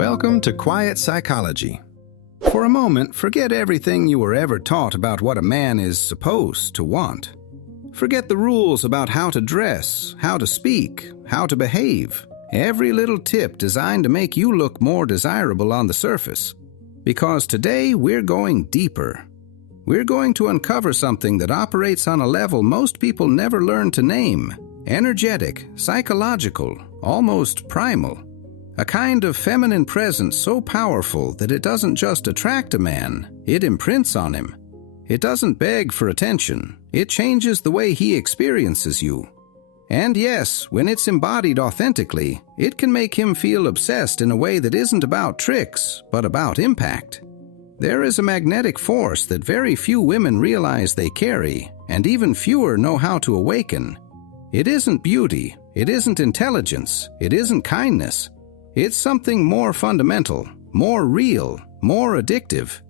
Welcome to Quiet Psychology. For a moment, forget everything you were ever taught about what a man is supposed to want. Forget the rules about how to dress, how to speak, how to behave. Every little tip designed to make you look more desirable on the surface. Because today we're going deeper. We're going to uncover something that operates on a level most people never learn to name. Energetic, psychological, almost primal. A kind of feminine presence so powerful that it doesn't just attract a man, it imprints on him. It doesn't beg for attention, it changes the way he experiences you. And yes, when it's embodied authentically, it can make him feel obsessed in a way that isn't about tricks, but about impact. There is a magnetic force that very few women realize they carry, and even fewer know how to awaken. It isn't beauty, it isn't intelligence, it isn't kindness. It's something more fundamental, more real, more addictive.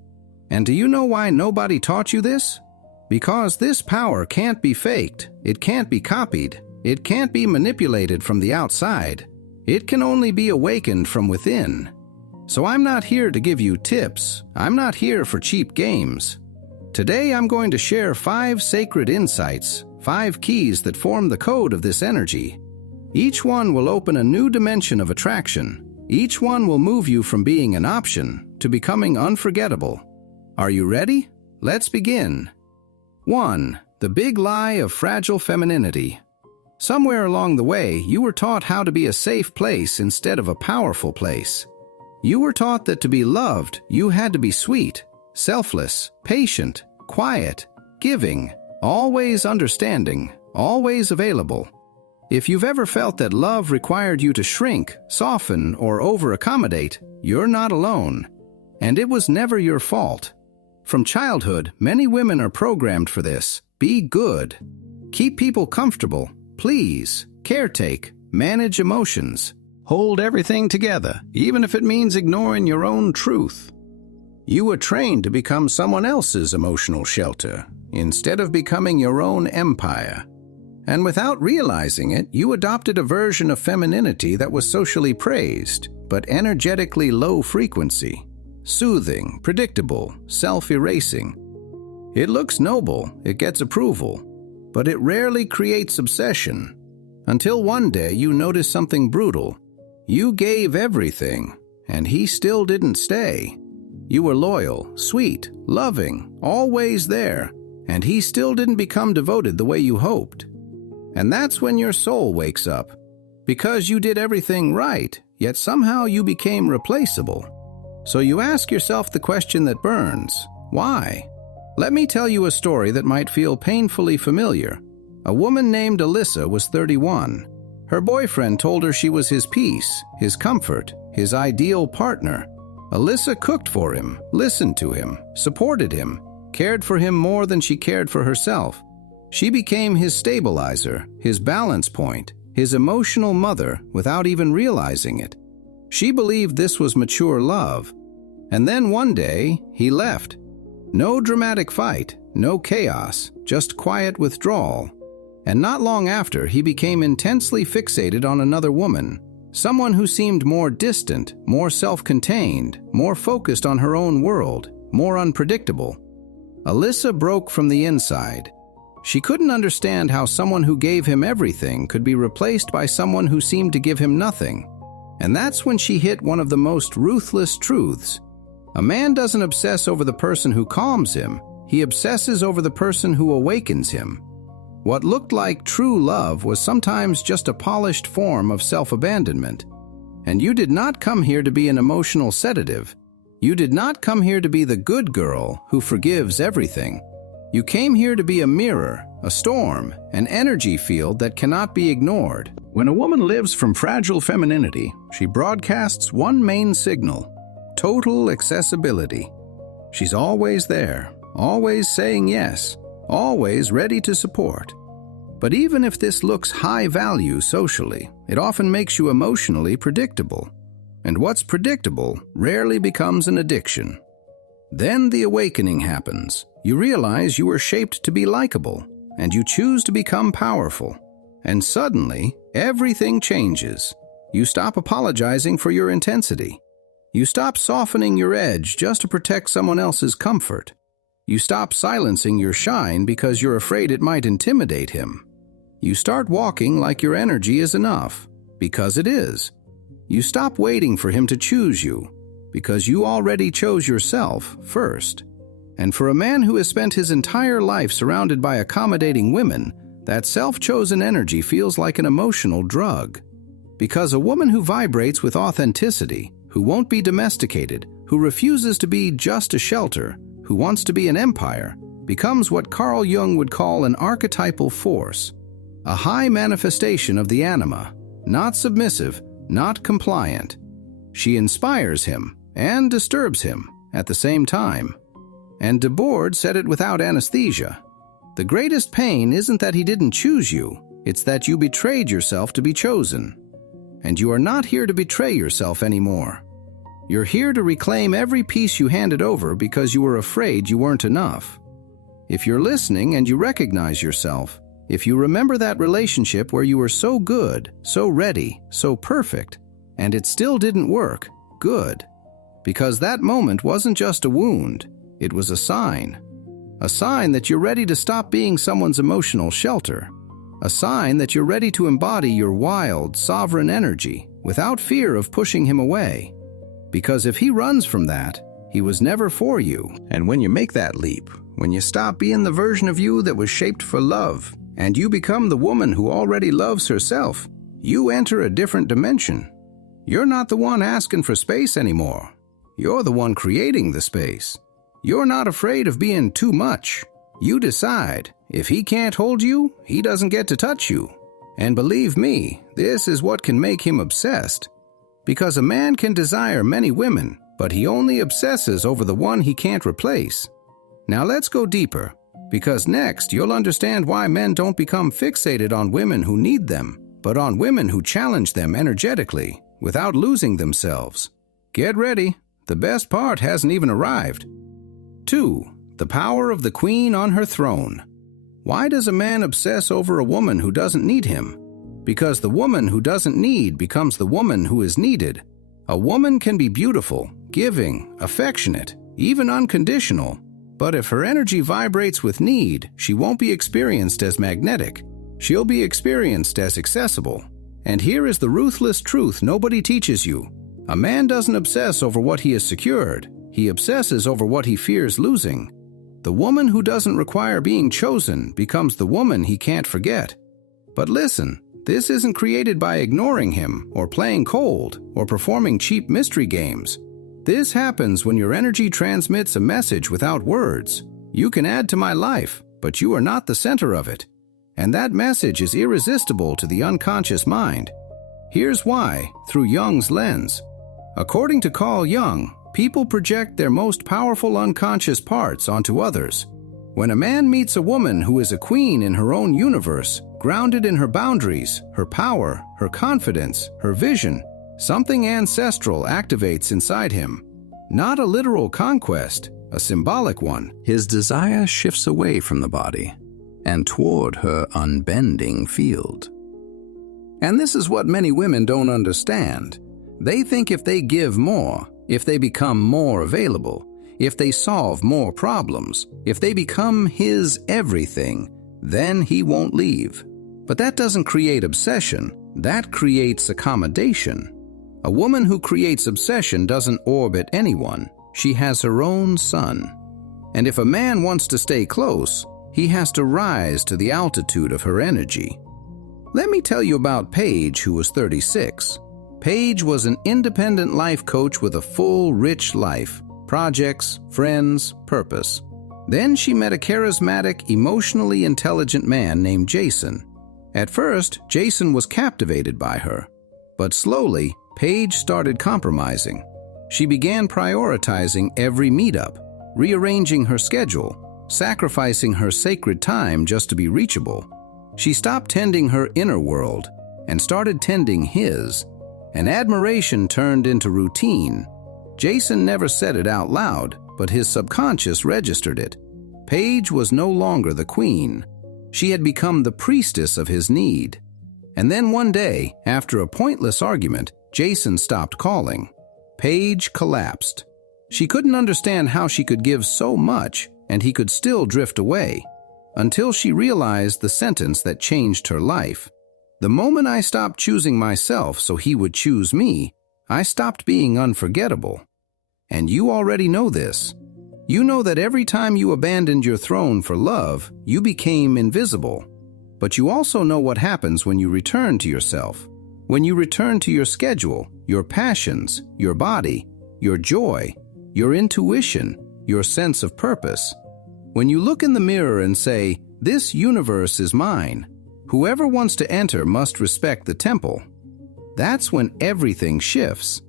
And do you know why nobody taught you this? Because this power can't be faked, it can't be copied, it can't be manipulated from the outside. It can only be awakened from within. So I'm not here to give you tips, I'm not here for cheap games. Today I'm going to share 5 sacred insights, 5 keys that form the code of this energy. Each one will open a new dimension of attraction. Each one will move you from being an option to becoming unforgettable. Are you ready? Let's begin. 1. The big lie of fragile femininity. Somewhere along the way, you were taught how to be a safe place instead of a powerful place. You were taught that to be loved, you had to be sweet, selfless, patient, quiet, giving, always understanding, always available. If you've ever felt that love required you to shrink, soften, or over-accommodate, you're not alone. And it was never your fault. From childhood, many women are programmed for this. Be good. Keep people comfortable. Please. Caretake. Manage emotions. Hold everything together, even if it means ignoring your own truth. You were trained to become someone else's emotional shelter, instead of becoming your own empire. And without realizing it, you adopted a version of femininity that was socially praised, but energetically low frequency. Soothing, predictable, self-erasing. It looks noble, it gets approval, but it rarely creates obsession. Until one day you notice something brutal. You gave everything, and he still didn't stay. You were loyal, sweet, loving, always there, and he still didn't become devoted the way you hoped. And that's when your soul wakes up. Because you did everything right, yet somehow you became replaceable. So you ask yourself the question that burns, why? Let me tell you a story that might feel painfully familiar. A woman named Alyssa was 31. Her boyfriend told her she was his peace, his comfort, his ideal partner. Alyssa cooked for him, listened to him, supported him, cared for him more than she cared for herself. She became his stabilizer, his balance point, his emotional mother without even realizing it. She believed this was mature love. And then one day, he left. No dramatic fight, no chaos, just quiet withdrawal. And not long after, he became intensely fixated on another woman, someone who seemed more distant, more self-contained, more focused on her own world, more unpredictable. Alyssa broke from the inside. She couldn't understand how someone who gave him everything could be replaced by someone who seemed to give him nothing. And that's when she hit one of the most ruthless truths. A man doesn't obsess over the person who calms him, he obsesses over the person who awakens him. What looked like true love was sometimes just a polished form of self-abandonment. And you did not come here to be an emotional sedative. You did not come here to be the good girl who forgives everything. You came here to be a mirror, a storm, an energy field that cannot be ignored. When a woman lives from fragile femininity, she broadcasts one main signal: total accessibility. She's always there, always saying yes, always ready to support. But even if this looks high value socially, it often makes you emotionally predictable. And what's predictable rarely becomes an addiction. Then the awakening happens. You realize you were shaped to be likable, and you choose to become powerful. And suddenly, everything changes. You stop apologizing for your intensity. You stop softening your edge just to protect someone else's comfort. You stop silencing your shine because you're afraid it might intimidate him. You start walking like your energy is enough, because it is. You stop waiting for him to choose you, because you already chose yourself first. And for a man who has spent his entire life surrounded by accommodating women, that self-chosen energy feels like an emotional drug. Because a woman who vibrates with authenticity, who won't be domesticated, who refuses to be just a shelter, who wants to be an empire, becomes what Carl Jung would call an archetypal force, a high manifestation of the anima, not submissive, not compliant. She inspires him and disturbs him at the same time. And Debord said it without anesthesia. The greatest pain isn't that he didn't choose you, it's that you betrayed yourself to be chosen. And you are not here to betray yourself anymore. You're here to reclaim every piece you handed over because you were afraid you weren't enough. If you're listening and you recognize yourself, if you remember that relationship where you were so good, so ready, so perfect, and it still didn't work, good. Because that moment wasn't just a wound, it was a sign. A sign that you're ready to stop being someone's emotional shelter. A sign that you're ready to embody your wild, sovereign energy without fear of pushing him away. Because if he runs from that, he was never for you. And when you make that leap, when you stop being the version of you that was shaped for love, and you become the woman who already loves herself, you enter a different dimension. You're not the one asking for space anymore. You're the one creating the space. You're not afraid of being too much. You decide, if he can't hold you, he doesn't get to touch you. And believe me, this is what can make him obsessed. Because a man can desire many women, but he only obsesses over the one he can't replace. Now let's go deeper, because next you'll understand why men don't become fixated on women who need them, but on women who challenge them energetically, without losing themselves. Get ready, the best part hasn't even arrived. 2. The power of the queen on her throne. Why does a man obsess over a woman who doesn't need him? Because the woman who doesn't need becomes the woman who is needed. A woman can be beautiful, giving, affectionate, even unconditional, but if her energy vibrates with need, she won't be experienced as magnetic. She'll be experienced as accessible. And here is the ruthless truth nobody teaches you. A man doesn't obsess over what he has secured. He obsesses over what he fears losing. The woman who doesn't require being chosen becomes the woman he can't forget. But listen, this isn't created by ignoring him, or playing cold, or performing cheap mystery games. This happens when your energy transmits a message without words. You can add to my life, but you are not the center of it. And that message is irresistible to the unconscious mind. Here's why, through Jung's lens. According to Carl Jung, people project their most powerful unconscious parts onto others. When a man meets a woman who is a queen in her own universe, grounded in her boundaries, her power, her confidence, her vision, something ancestral activates inside him. Not a literal conquest, a symbolic one. His desire shifts away from the body and toward her unbending field. And this is what many women don't understand. They think if they give more, if they become more available, if they solve more problems, if they become his everything, then he won't leave. But that doesn't create obsession, that creates accommodation. A woman who creates obsession doesn't orbit anyone. She has her own sun. And if a man wants to stay close, he has to rise to the altitude of her energy. Let me tell you about Paige, who was 36. Paige was an independent life coach with a full, rich life, projects, friends, purpose. Then she met a charismatic, emotionally intelligent man named Jason. At first, Jason was captivated by her. But slowly, Paige started compromising. She began prioritizing every meetup, rearranging her schedule, sacrificing her sacred time just to be reachable. She stopped tending her inner world and started tending his. And admiration turned into routine. Jason never said it out loud, but his subconscious registered it. Paige was no longer the queen. She had become the priestess of his need. And then one day, after a pointless argument, Jason stopped calling. Page collapsed. She couldn't understand how she could give so much and he could still drift away, until she realized the sentence that changed her life. The moment I stopped choosing myself so he would choose me, I stopped being unforgettable. And you already know this. You know that every time you abandoned your throne for love, you became invisible. But you also know what happens when you return to yourself. When you return to your schedule, your passions, your body, your joy, your intuition, your sense of purpose. When you look in the mirror and say, "This universe is mine. Whoever wants to enter must respect the temple." That's when everything shifts.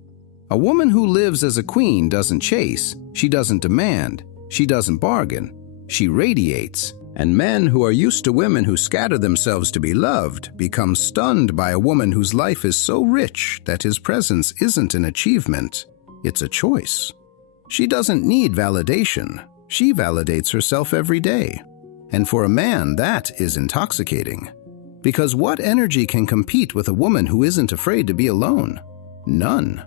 A woman who lives as a queen doesn't chase, she doesn't demand, she doesn't bargain, she radiates. And men who are used to women who scatter themselves to be loved become stunned by a woman whose life is so rich that his presence isn't an achievement, it's a choice. She doesn't need validation. She validates herself every day. And for a man, that is intoxicating. Because what energy can compete with a woman who isn't afraid to be alone? None.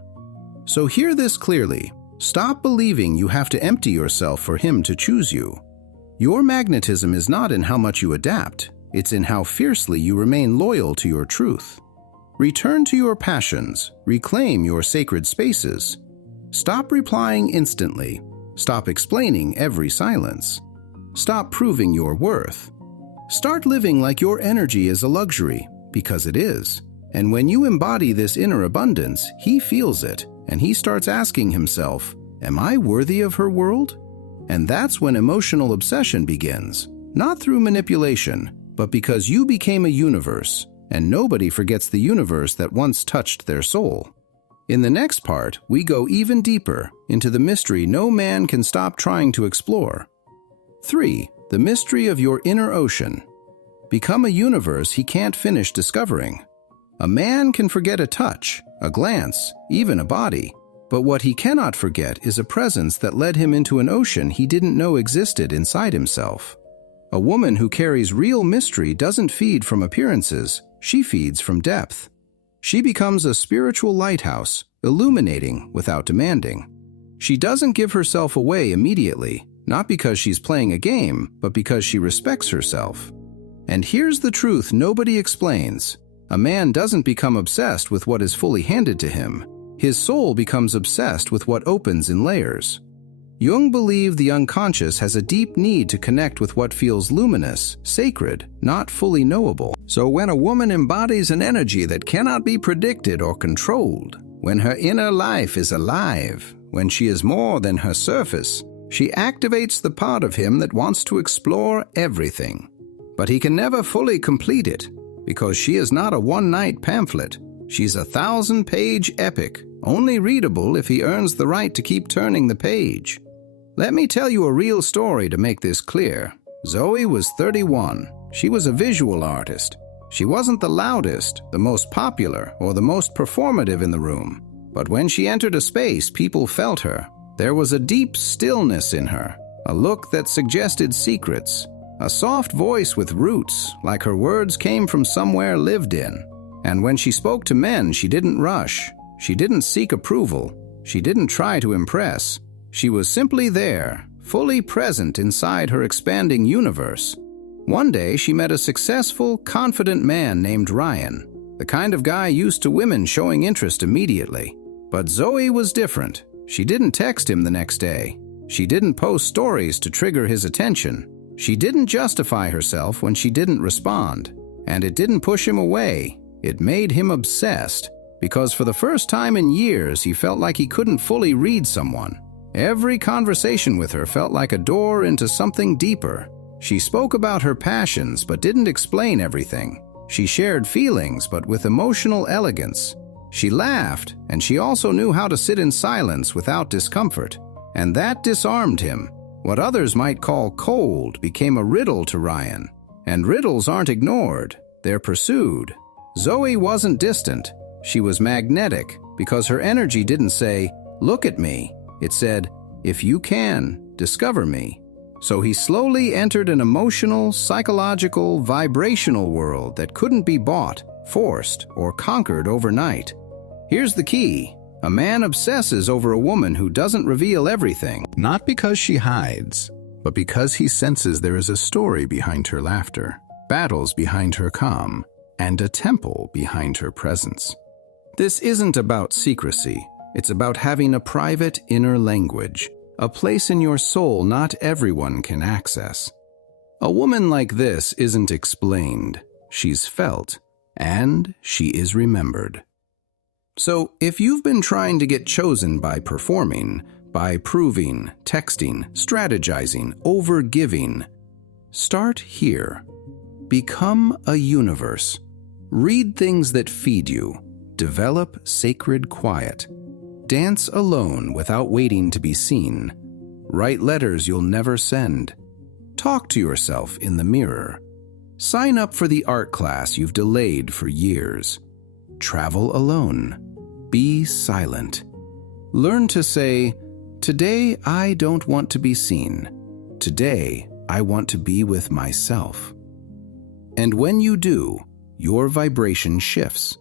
So hear this clearly. Stop believing you have to empty yourself for him to choose you. Your magnetism is not in how much you adapt, it's in how fiercely you remain loyal to your truth. Return to your passions, reclaim your sacred spaces. Stop replying instantly. Stop explaining every silence. Stop proving your worth. Start living like your energy is a luxury, because it is. And when you embody this inner abundance, he feels it, and he starts asking himself, "Am I worthy of her world?" And that's when emotional obsession begins, not through manipulation, but because you became a universe, and nobody forgets the universe that once touched their soul. In the next part, we go even deeper into the mystery no man can stop trying to explore. 3. The mystery of your inner ocean. Become a universe he can't finish discovering. A man can forget a touch, a glance, even a body, but what he cannot forget is a presence that led him into an ocean he didn't know existed inside himself. A woman who carries real mystery doesn't feed from appearances, she feeds from depth. She becomes a spiritual lighthouse, illuminating without demanding. She doesn't give herself away immediately, not because she's playing a game, but because she respects herself. And here's the truth nobody explains. A man doesn't become obsessed with what is fully handed to him. His soul becomes obsessed with what opens in layers. Jung believed the unconscious has a deep need to connect with what feels luminous, sacred, not fully knowable. So when a woman embodies an energy that cannot be predicted or controlled, when her inner life is alive, when she is more than her surface, she activates the part of him that wants to explore everything. But he can never fully complete it, because she is not a one-night pamphlet. She's a 1,000-page epic, only readable if he earns the right to keep turning the page. Let me tell you a real story to make this clear. Zoe was 31. She was a visual artist. She wasn't the loudest, the most popular, or the most performative in the room. But when she entered a space, people felt her. There was a deep stillness in her, a look that suggested secrets, a soft voice with roots, like her words came from somewhere lived in. And when she spoke to men, she didn't rush. She didn't seek approval. She didn't try to impress. She was simply there, fully present inside her expanding universe. One day, she met a successful, confident man named Ryan, the kind of guy used to women showing interest immediately. But Zoe was different. She didn't text him the next day. She didn't post stories to trigger his attention. She didn't justify herself when she didn't respond. And it didn't push him away. It made him obsessed, because for the first time in years, he felt like he couldn't fully read someone. Every conversation with her felt like a door into something deeper. She spoke about her passions but didn't explain everything. She shared feelings but with emotional elegance. She laughed, and she also knew how to sit in silence without discomfort. And that disarmed him. What others might call cold became a riddle to Ryan. And riddles aren't ignored, they're pursued. Zoe wasn't distant. She was magnetic, because her energy didn't say, "Look at me." It said, "If you can, discover me." So he slowly entered an emotional, psychological, vibrational world that couldn't be bought, forced, or conquered overnight. Here's the key. A man obsesses over a woman who doesn't reveal everything, not because she hides, but because he senses there is a story behind her laughter, battles behind her calm, and a temple behind her presence. This isn't about secrecy. It's about having a private inner language, a place in your soul not everyone can access. A woman like this isn't explained. She's felt, and she is remembered. So, if you've been trying to get chosen by performing, by proving, texting, strategizing, over-giving, start here. Become a universe. Read things that feed you. Develop sacred quiet. Dance alone without waiting to be seen. Write letters you'll never send. Talk to yourself in the mirror. Sign up for the art class you've delayed for years. Travel alone. Be silent. Learn to say, "Today I don't want to be seen. Today I want to be with myself." And when you do, your vibration shifts.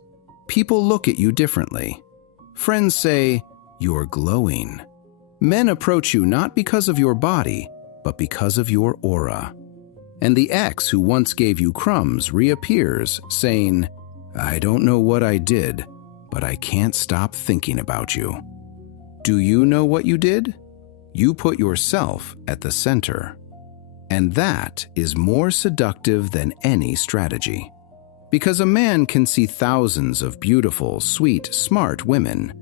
People look at you differently. Friends say, "You're glowing." Men approach you not because of your body, but because of your aura. And the ex who once gave you crumbs reappears, saying, "I don't know what I did, but I can't stop thinking about you." Do you know what you did? You put yourself at the center. And that is more seductive than any strategy. Because a man can see thousands of beautiful, sweet, smart women,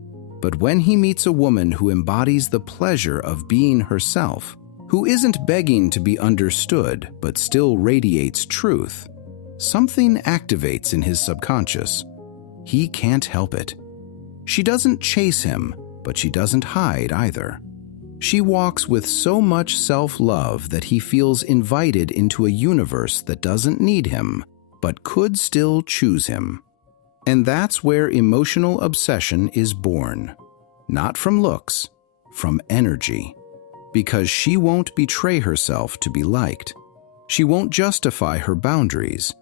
but when he meets a woman who embodies the pleasure of being herself, who isn't begging to be understood but still radiates truth, something activates in his subconscious. He can't help it. She doesn't chase him, but she doesn't hide either. She walks with so much self-love that he feels invited into a universe that doesn't need him, but could still choose him. And that's where emotional obsession is born. Not from looks, from energy. Because she won't betray herself to be liked. She won't justify her boundaries.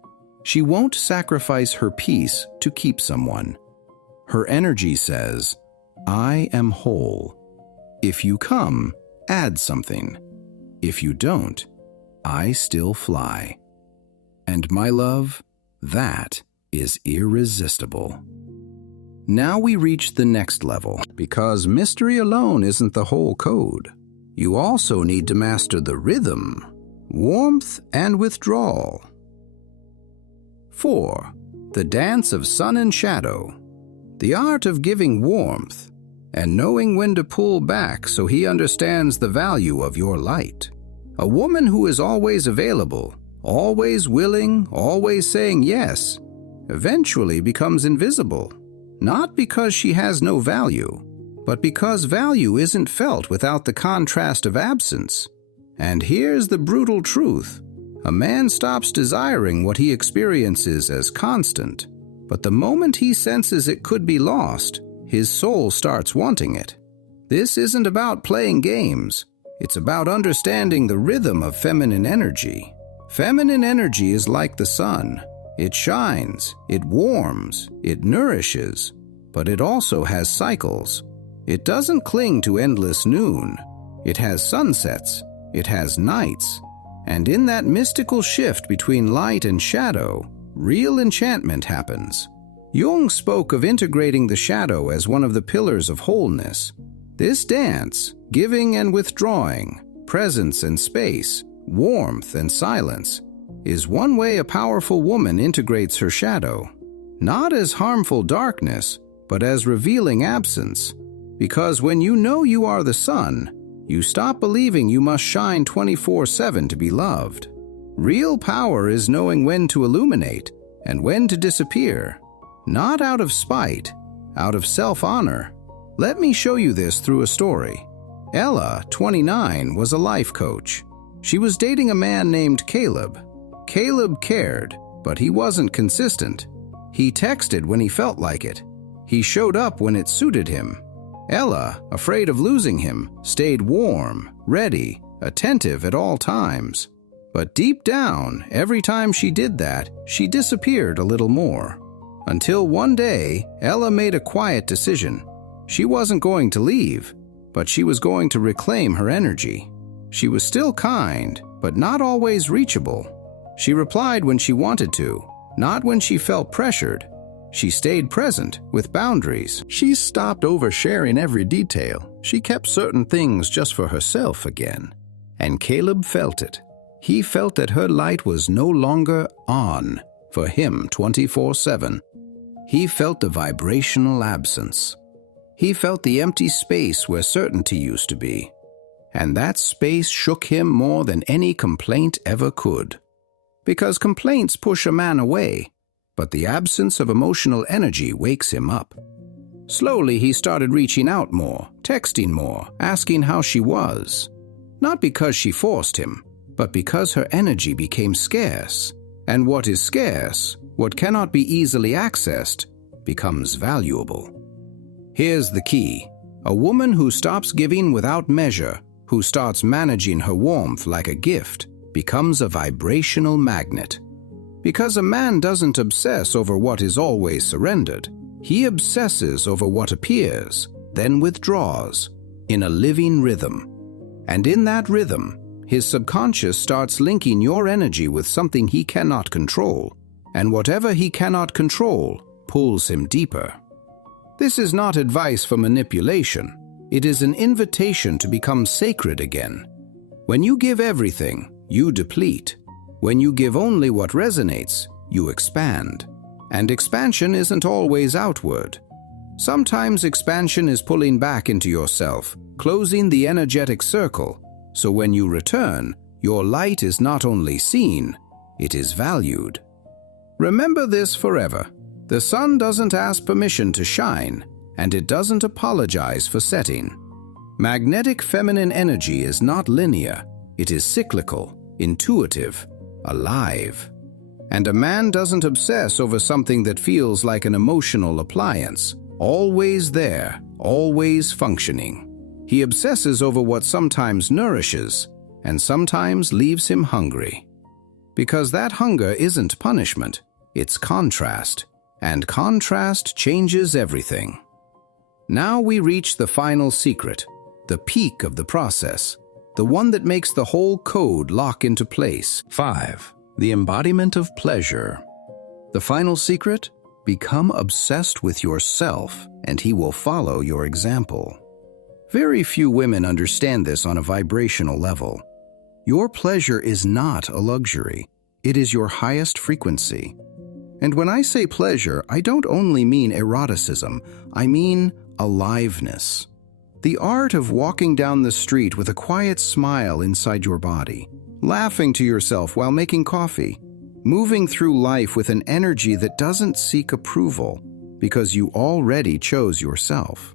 She won't sacrifice her peace to keep someone. Her energy says, "I am whole. If you come, add something. If you don't, I still fly." And my love, that is irresistible. Now we reach the next level, because mystery alone isn't the whole code. You also need to master the rhythm, warmth, and withdrawal. 4. The dance of sun and shadow. The art of giving warmth and knowing when to pull back so he understands the value of your light. A woman who is always available, always willing, always saying yes, eventually becomes invisible. Not because she has no value, but because value isn't felt without the contrast of absence. And here's the brutal truth. A man stops desiring what he experiences as constant, but the moment he senses it could be lost, his soul starts wanting it. This isn't about playing games. It's about understanding the rhythm of feminine energy. Feminine energy is like the sun. It shines, it warms, it nourishes, but it also has cycles. It doesn't cling to endless noon. It has sunsets, it has nights, and in that mystical shift between light and shadow, real enchantment happens. Jung spoke of integrating the shadow as one of the pillars of wholeness. This dance, giving and withdrawing, presence and space, warmth and silence, is one way a powerful woman integrates her shadow, not as harmful darkness, but as revealing absence. Because when you know you are the sun, you stop believing you must shine 24/7 to be loved. Real power is knowing when to illuminate and when to disappear. Not out of spite, out of self-honor. Let me show you this through a story. Ella, 29, was a life coach. She was dating a man named Caleb. Caleb cared, but he wasn't consistent. He texted when he felt like it. He showed up when it suited him. Ella, afraid of losing him, stayed warm, ready, attentive at all times. But deep down, every time she did that, she disappeared a little more. Until one day, Ella made a quiet decision. She wasn't going to leave, but she was going to reclaim her energy. She was still kind, but not always reachable. She replied when she wanted to, not when she felt pressured. She stayed present, with boundaries. She stopped oversharing every detail. She kept certain things just for herself again. And Caleb felt it. He felt that her light was no longer on for him 24/7. He felt the vibrational absence. He felt the empty space where certainty used to be. And that space shook him more than any complaint ever could. Because complaints push a man away, but the absence of emotional energy wakes him up. Slowly, he started reaching out more, texting more, asking how she was. Not because she forced him, but because her energy became scarce. And what is scarce, what cannot be easily accessed, becomes valuable. Here's the key. A woman who stops giving without measure, who starts managing her warmth like a gift, becomes a vibrational magnet. Because a man doesn't obsess over what is always surrendered. He obsesses over what appears, then withdraws, in a living rhythm. And in that rhythm, his subconscious starts linking your energy with something he cannot control, and whatever he cannot control pulls him deeper. This is not advice for manipulation. It is an invitation to become sacred again. When you give everything, you deplete. When you give only what resonates, you expand. And expansion isn't always outward. Sometimes expansion is pulling back into yourself, closing the energetic circle, so when you return, your light is not only seen, it is valued. Remember this forever. The sun doesn't ask permission to shine, and it doesn't apologize for setting. Magnetic feminine energy is not linear. It is cyclical, intuitive, alive. And a man doesn't obsess over something that feels like an emotional appliance, always there, always functioning. He obsesses over what sometimes nourishes and sometimes leaves him hungry. Because that hunger isn't punishment, it's contrast, and contrast changes everything. Now we reach the final secret, the peak of the process, the one that makes the whole code lock into place. 5. The embodiment of pleasure. The final secret? Become obsessed with yourself, and he will follow your example. Very few women understand this on a vibrational level. Your pleasure is not a luxury. It is your highest frequency. And when I say pleasure, I don't only mean eroticism. I mean aliveness. The art of walking down the street with a quiet smile inside your body, laughing to yourself while making coffee, moving through life with an energy that doesn't seek approval because you already chose yourself.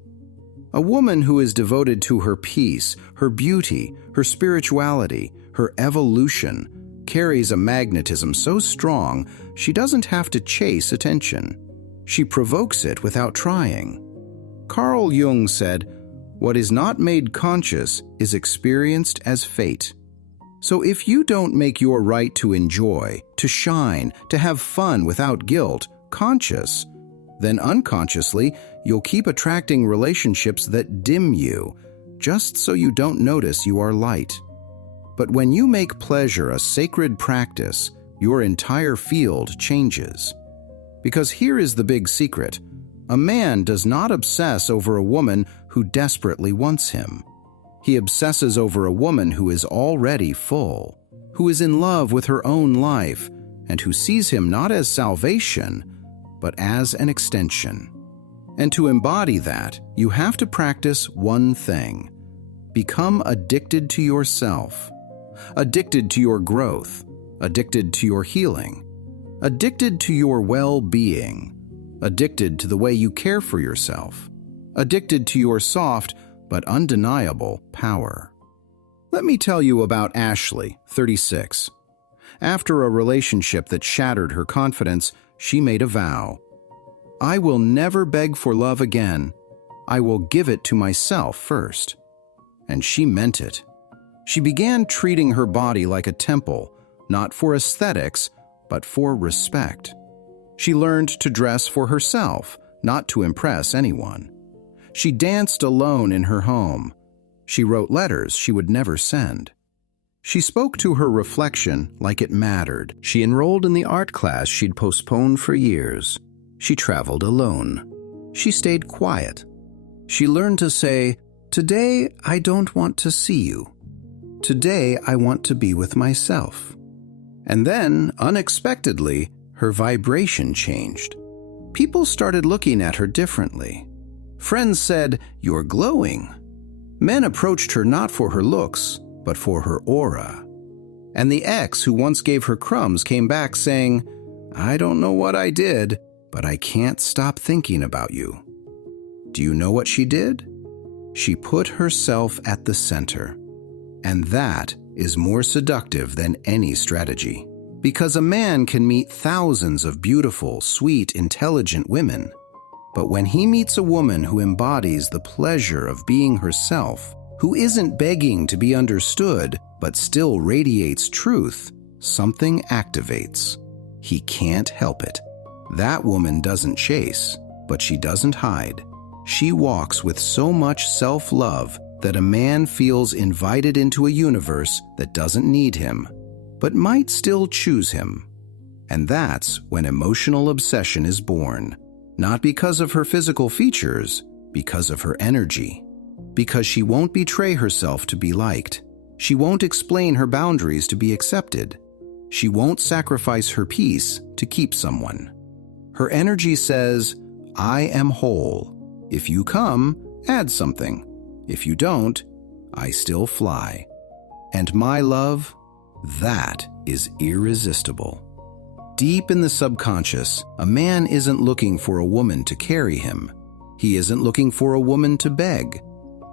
A woman who is devoted to her peace, her beauty, her spirituality, her evolution, carries a magnetism so strong she doesn't have to chase attention. She provokes it without trying. Carl Jung said, "What is not made conscious is experienced as fate." So if you don't make your right to enjoy, to shine, to have fun without guilt conscious, then unconsciously you'll keep attracting relationships that dim you, just so you don't notice you are light. But when you make pleasure a sacred practice, your entire field changes. Because here is the big secret. A man does not obsess over a woman who desperately wants him. He obsesses over a woman who is already full, who is in love with her own life, and who sees him not as salvation, but as an extension. And to embody that, you have to practice one thing. Become addicted to yourself, addicted to your growth, addicted to your healing, addicted to your well-being, addicted to the way you care for yourself, addicted to your soft but undeniable power. Let me tell you about Ashley, 36. After a relationship that shattered her confidence, she made a vow. "I will never beg for love again. I will give it to myself first." And she meant it. She began treating her body like a temple, not for aesthetics, but for respect. She learned to dress for herself, not to impress anyone. She danced alone in her home. She wrote letters she would never send. She spoke to her reflection like it mattered. She enrolled in the art class she'd postponed for years. She traveled alone. She stayed quiet. She learned to say, "Today I don't want to see you. Today I want to be with myself." And then, unexpectedly, her vibration changed. People started looking at her differently. Friends said, "You're glowing." Men approached her not for her looks, but for her aura. And the ex who once gave her crumbs came back saying, "I don't know what I did, but I can't stop thinking about you." Do you know what she did? She put herself at the center. And that is more seductive than any strategy. Because a man can meet thousands of beautiful, sweet, intelligent women. But when he meets a woman who embodies the pleasure of being herself, who isn't begging to be understood, but still radiates truth, something activates. He can't help it. That woman doesn't chase, but she doesn't hide. She walks with so much self-love that a man feels invited into a universe that doesn't need him, but might still choose him. And that's when emotional obsession is born, not because of her physical features, because of her energy. Because she won't betray herself to be liked. She won't explain her boundaries to be accepted. She won't sacrifice her peace to keep someone. Her energy says, "I am whole. If you come, add something. If you don't, I still fly." And my love, that is irresistible. Deep in the subconscious, a man isn't looking for a woman to carry him. He isn't looking for a woman to beg.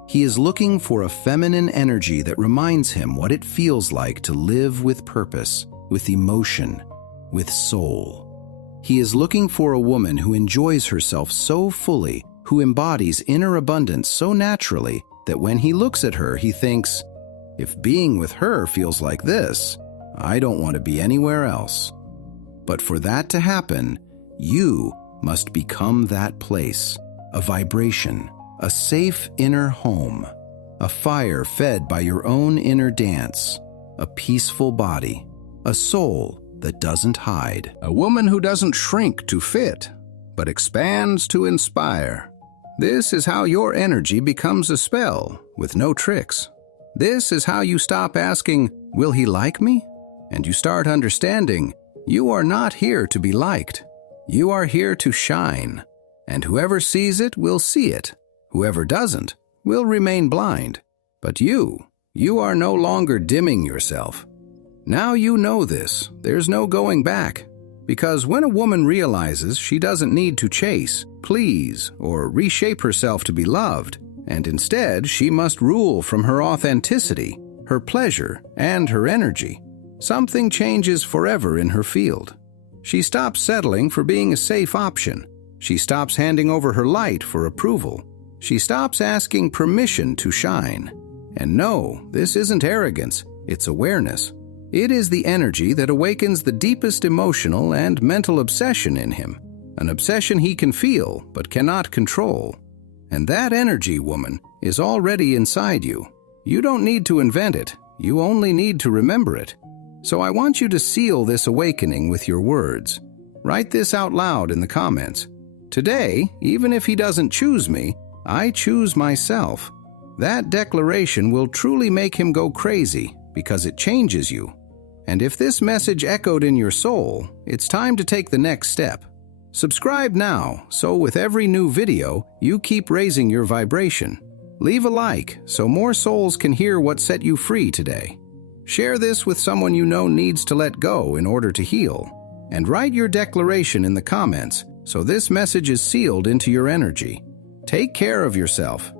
He is looking for a feminine energy that reminds him what it feels like to live with purpose, with emotion, with soul. He is looking for a woman who enjoys herself so fully, who embodies inner abundance so naturally that when he looks at her, he thinks, "If being with her feels like this, I don't want to be anywhere else." But for that to happen, you must become that place, a vibration, a safe inner home, a fire fed by your own inner dance, a peaceful body, a soul that doesn't hide. A woman who doesn't shrink to fit, but expands to inspire. This is how your energy becomes a spell with no tricks. This is how you stop asking, "Will he like me?" And you start understanding, you are not here to be liked. You are here to shine. And whoever sees it will see it. Whoever doesn't will remain blind. But you are no longer dimming yourself. Now you know this. There's no going back. Because when a woman realizes she doesn't need to chase, please, or reshape herself to be loved, and instead she must rule from her authenticity, her pleasure, and her energy, something changes forever in her field. She stops settling for being a safe option. She stops handing over her light for approval. She stops asking permission to shine. And no, this isn't arrogance, it's awareness. It is the energy that awakens the deepest emotional and mental obsession in him, an obsession he can feel but cannot control. And that energy, woman, is already inside you. You don't need to invent it, you only need to remember it. So I want you to seal this awakening with your words. Write this out loud in the comments. Today, even if he doesn't choose me, I choose myself. That declaration will truly make him go crazy because it changes you. And if this message echoed in your soul, it's time to take the next step. Subscribe now, so with every new video, you keep raising your vibration. Leave a like, so more souls can hear what set you free today. Share this with someone you know needs to let go in order to heal. And write your declaration in the comments, so this message is sealed into your energy. Take care of yourself